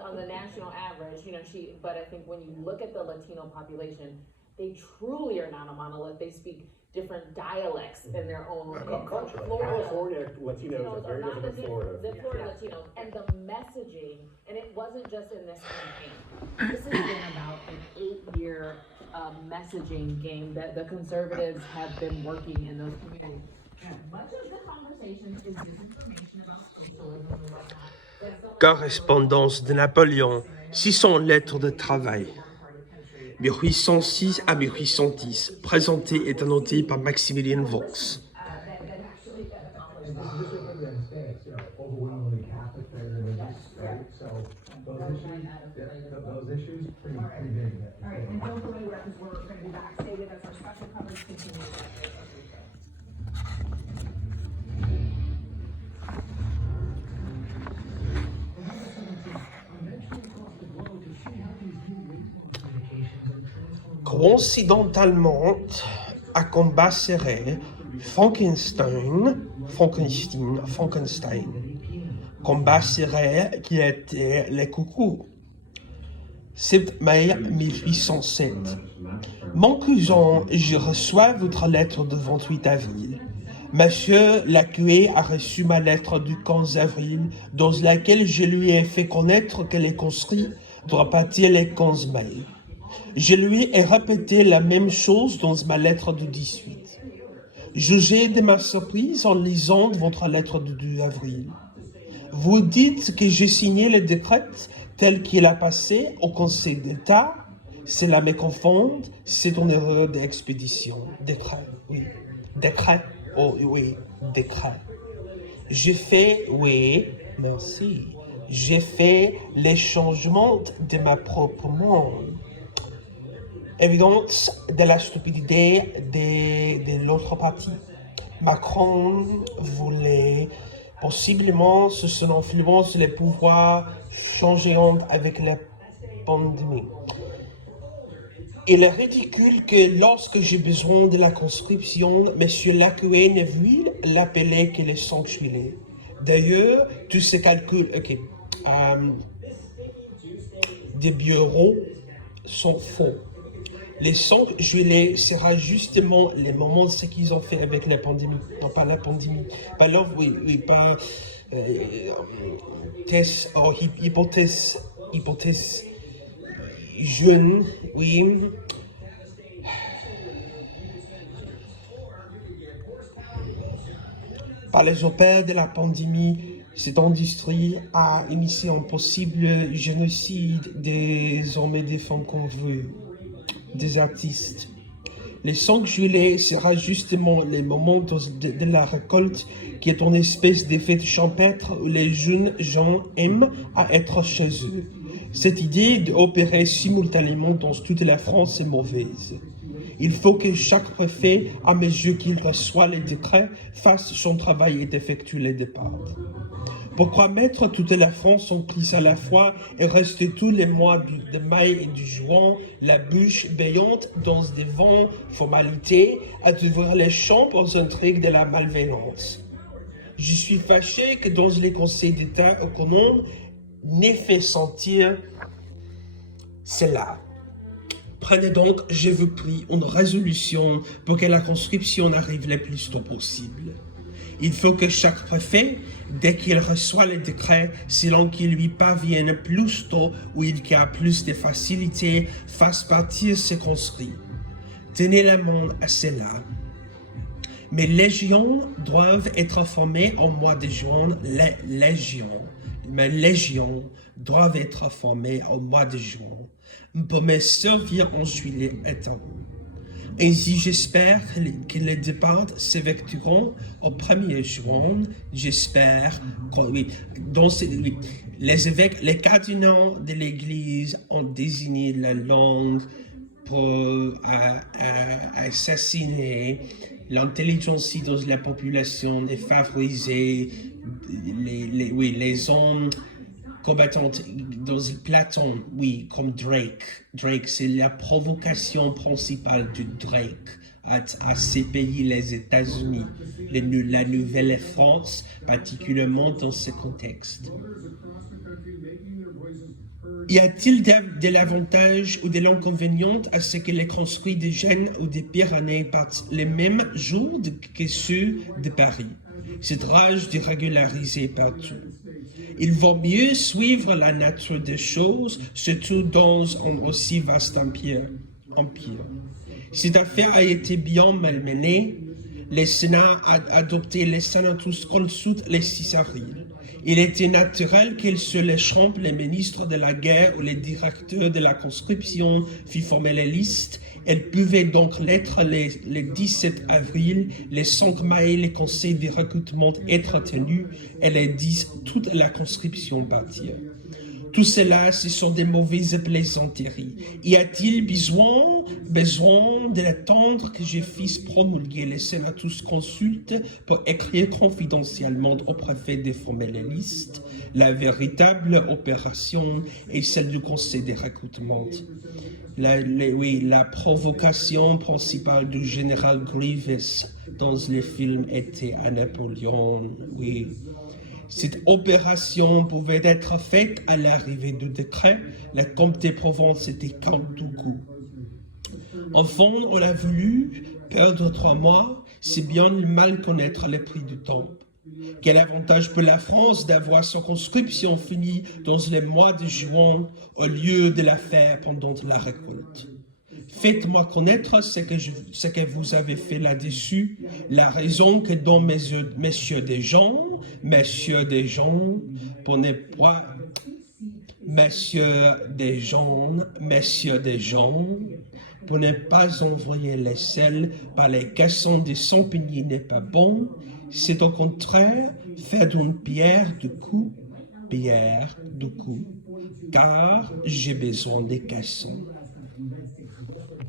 on the national average, but I think when you look at the Latino population, they truly are not a monolith. They speak different dialects in their own culture. Florida, California Latinos are very different than Florida. The Florida Latinos, and the messaging, and it wasn't just in this campaign. This has been about an 8-year messaging game that the conservatives have been working in those communities. Much of the conversation is disinformation about socialism and whatnot. Correspondance de Napoléon, 600 lettres de travail. 1806 à 1810, présenté et annoté par Maximilien Vaux. Coïncidentalement, à combat serré, Frankenstein, combat serré qui était les coucous. 7 mai 1807. Mon cousin, je reçois votre lettre du 28 avril. Monsieur Lacué a reçu ma lettre du 15 avril, dans laquelle je lui ai fait connaître que les conscrits doivent partir le 15 mai. Je lui ai répété la même chose dans ma lettre du 18. Jugez de ma surprise en lisant votre lettre du 2 avril. Vous dites que j'ai signé le décret tel qu'il a passé au Conseil d'État. Cela me confond, c'est une erreur d'expédition. Décret, oui. Décret, oh oui, décret. J'ai fait, oui, merci. J'ai fait les changements de ma propre monde. Évidence de la stupidité de l'autre partie. Macron voulait possiblement, sous son influence, les pouvoirs changeront avec la pandémie. Il est ridicule que lorsque j'ai besoin de la conscription, M. Lacué ne veuille l'appeler que le 5 juillet. D'ailleurs, tous ces calculs des bureaux sont faux. Le 5 juillet sera justement le moment de ce qu'ils ont fait avec la pandémie. Non, pas la pandémie. Pas l'offre, oui, pas... hypothèse jeune, oui. Par les opères de la pandémie, cette industrie a initié un possible génocide des hommes et des femmes convaincus, des artistes. Le 5 juillet sera justement le moment de la récolte, qui est une espèce de fête champêtre où les jeunes gens aiment à être chez eux. Cette idée d'opérer simultanément dans toute la France est mauvaise. Il faut que chaque préfet, à mesure qu'il reçoit les décrets, fasse son travail et effectue les départs. Pourquoi mettre toute la France en crise à la fois et rester tous les mois de mai et de juin la bûche béante dans des vents formalités à ouvrir les champs aux intrigues de la malveillance? Je suis fâché que dans les conseils d'État économes n'ait fait sentir cela. Prenez donc, je vous prie, une résolution pour que la conscription arrive le plus tôt possible. Il faut que chaque préfet, dès qu'il reçoit le décret, selon qu'il lui parvienne plus tôt ou il y a plus de facilité, fasse partir ses conscrits. Tenez la main à cela. Mes légions doivent être formées au mois de juin. Mes légions doivent être formées au mois de juin pour me servir en juillet étant. Ainsi, j'espère que les départs s'effectueront au 1er juin. J'espère que les évêques, les cardinaux de l'Église ont désigné la langue pour assassiner l'intelligence dans la population et favoriser les hommes combattants dans Platon, oui, comme Drake. Drake, c'est la provocation principale de Drake à ces pays, les États-Unis, la Nouvelle-France, particulièrement dans ce contexte. Y a-t-il de l'avantage ou de l'inconvénient à ce que les conscrits de Gênes ou des Pyrénées partent les mêmes jours que ceux de Paris? C'est rage de régulariser partout. Il vaut mieux suivre la nature des choses, surtout dans un aussi vaste empire. Cette affaire a été bien malmenée. Le Sénat a adopté le Senatus Consulte le 6 avril. Il était naturel qu'il se l'échampe les ministres de la guerre ou les directeurs de la conscription fit former les listes. Elles pouvaient donc l'être le 17 avril, le 5 mai, le conseil de recrutement être tenu et le 10, toute la conscription partir. Tout cela, ce sont des mauvaises plaisanteries. Y a-t-il besoin de l'attendre que je fisse promulguer les Senatus Consulte pour écrire confidentiellement au préfet de former les listes? La véritable opération est celle du conseil de recrutement. La provocation principale du général Grievous dans le film était à Napoléon, oui. Cette opération pouvait être faite à l'arrivée du décret. Le comte de Provence était quand du coup. Enfin, on a voulu perdre 3 mois, c'est bien mal connaître le prix du temps. Quel avantage pour la France d'avoir sa conscription finie dans les mois de juin au lieu de la faire pendant la récolte. Faites-moi connaître ce que vous avez fait là-dessus, la raison que dans messieurs des gens, pour ne pas, pour ne pas envoyer les sels par les caissons des champignons n'est pas bon, c'est au contraire faire d'une pierre du coup, car j'ai besoin des caissons.